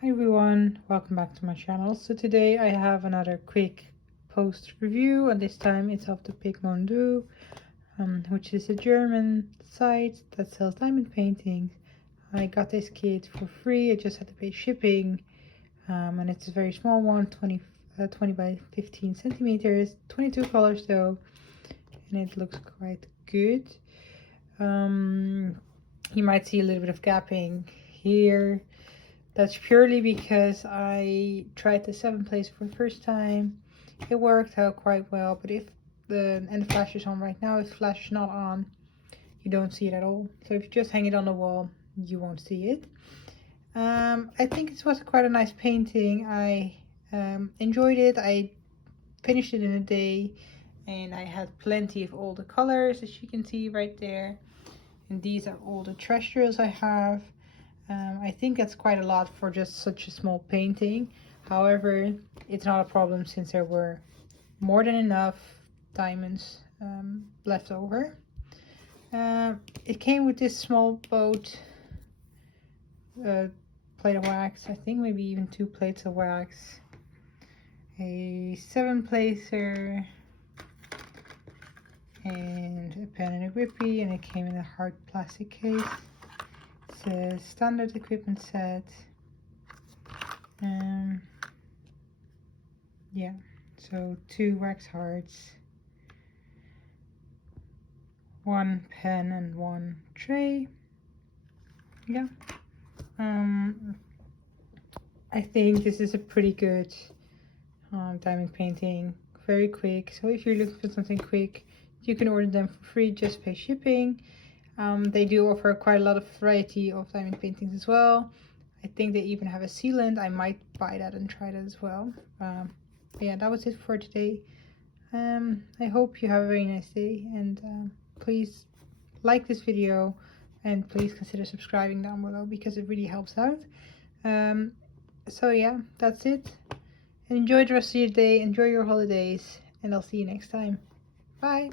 Hi everyone, welcome back to my channel. So today I have another quick post review, and this time it's of the Picmondoo, which is a German site that sells diamond paintings. I got this kit for free, I just had to pay shipping, and it's a very small one, 20 by 15 centimeters, 22 colors though, and it looks quite good. You might see a little bit of gapping here. That's purely because I tried the 7 place for the first time. It worked out quite well, but if the flash is on right now, if the flash is not on, you don't see it at all. So if you just hang it on the wall, you won't see it. I think this was quite a nice painting. I enjoyed it. I finished it in a day, and I had plenty of all the colors, as you can see right there. And these are all the treasures I have. I think that's quite a lot for just such a small painting. However, it's not a problem since there were more than enough diamonds left over. It came with this small boat plate of wax, I think maybe even 2 plates of wax, a 7 placer, and a pen and a grippy, and it came in a hard plastic case. It's a standard equipment set. Yeah, so 2 wax hearts, 1 pen and 1 tray. Yeah, I think this is a pretty good diamond painting, very quick. So if you're looking for something quick, you can order them for free, just pay shipping. They do offer quite a lot of variety of diamond paintings as well. I think they even have a sealant. I might buy that and try that as well. But yeah, that was it for today. I hope you have a very nice day, and please like this video, and please consider subscribing down below because it really helps out. So yeah, that's it. Enjoy the rest of your day, enjoy your holidays, and I'll see you next time. Bye!